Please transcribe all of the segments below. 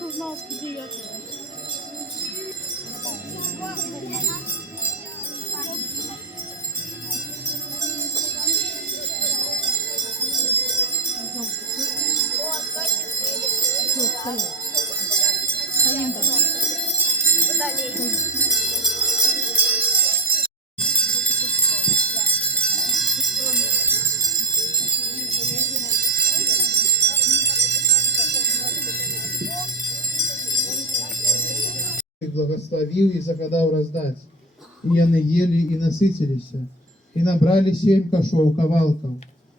кто знал, где я. Все, стоим. Стоим там. Благословил и загадал раздать. И яны ели и насытилися, и набрали 7 кошов кавалков,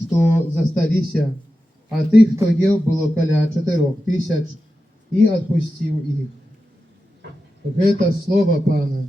что засталися, а тых, кто ел, было каля 4000, и отпустил их. Это слово Пана.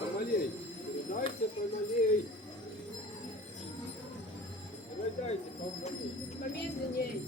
Помалей, передайте помалей. Передайте помалей. Помедленней.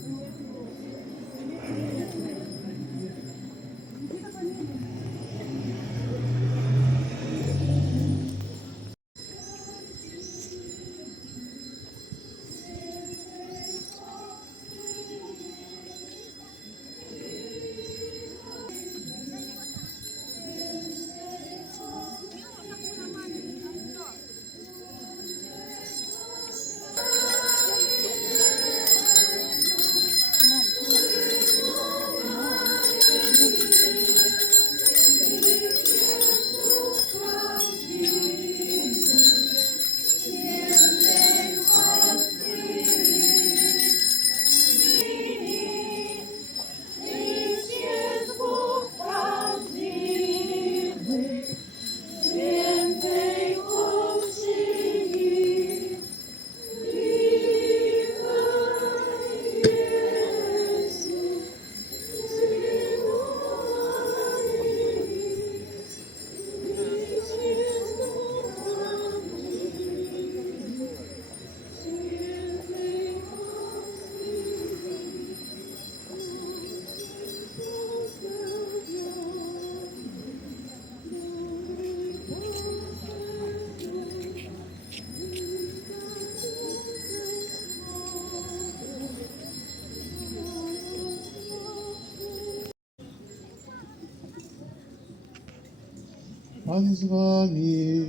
Пан з вами.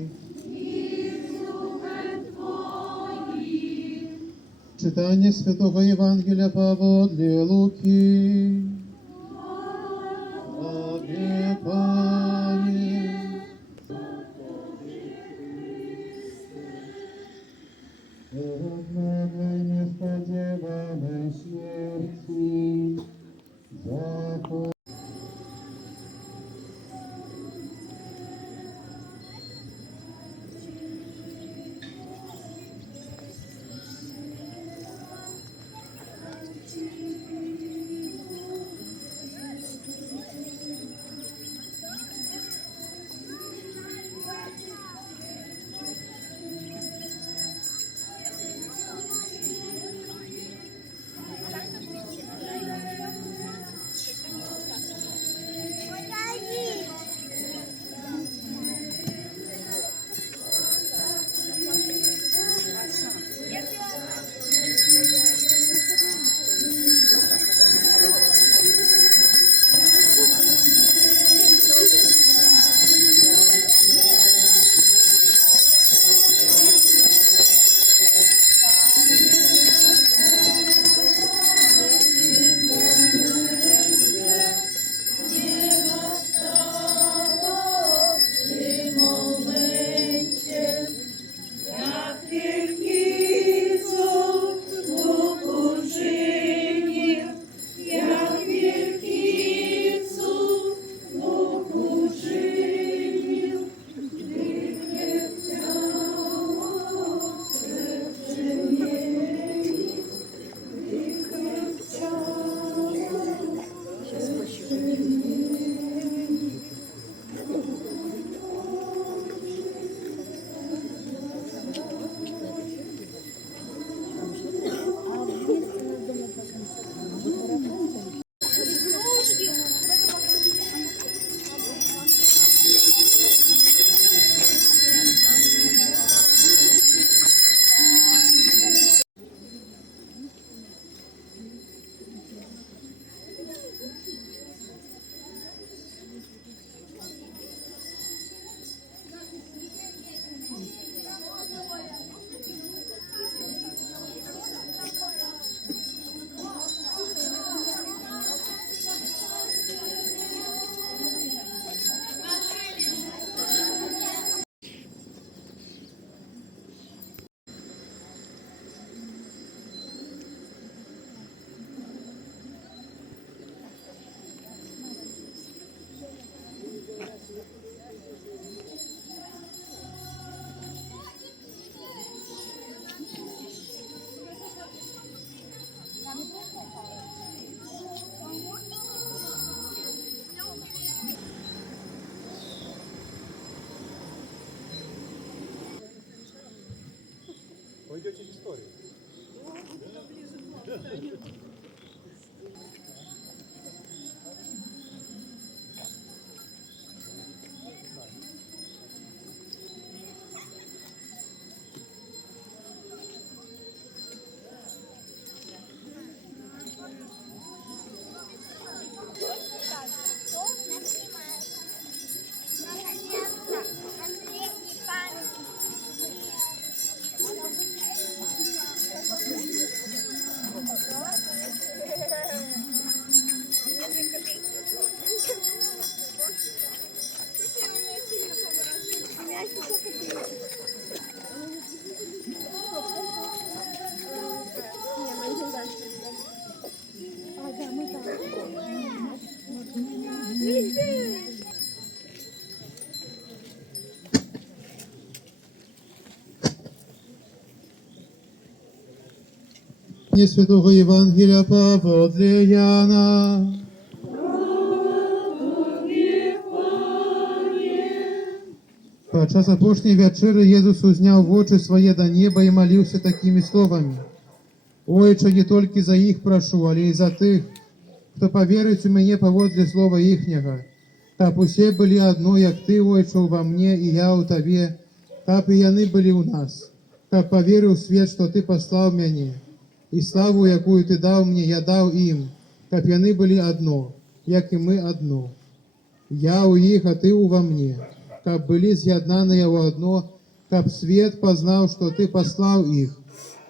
Читання Святого Євангелія Павла Луки. Славі Пані. Не сподівали смерті. найдете историю. Не Святого Євангелія поводле Яна. Падчас апошняй вячэры Езус узняў вочы свае да неба і маліўся такімі словамі: «Ойча, не толькі за іх прашу, але і за тых, хто паверыць у мяне паводле слова іхняга, каб усе былі адно, як ты, Ойча, ува мне і я ў табе, каб і яны былі ў нас, каб паверыў свет, што ты паслаў мяне, і славу, якую ты даў мне, я даў ім, каб яны былі адно, як і мы адно. Я ў іх, а ты ува мне, каб былі з'яднаныя ў адно, каб свет пазнаў, што ты паслаў іх,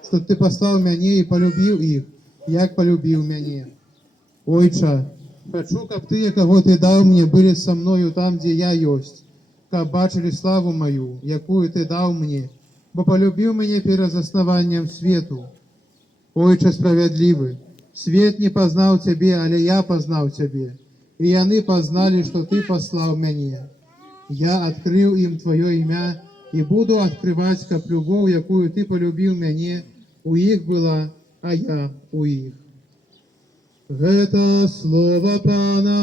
што ты паслаў мяне і палюбіў іх, як палюбіў мяне. Ойча, хачу, каб тыя, каго ты даў мне, былі са мною там, дзе я ёсць, каб бачылі славу маю, якую ты даў мне, бо палюбіў мяне перад заснаваннем свету. Ойча справядлівы, свет не пазнаў цябе, але я пазнаў цябе, і яны пазналі, што ты паслаў мяне. Я адкрыў ім твоё імя і буду адкрываць, каб любоў, якую ты палюбіў мяне, у іх была, а я у іх. Гэта слова Пана.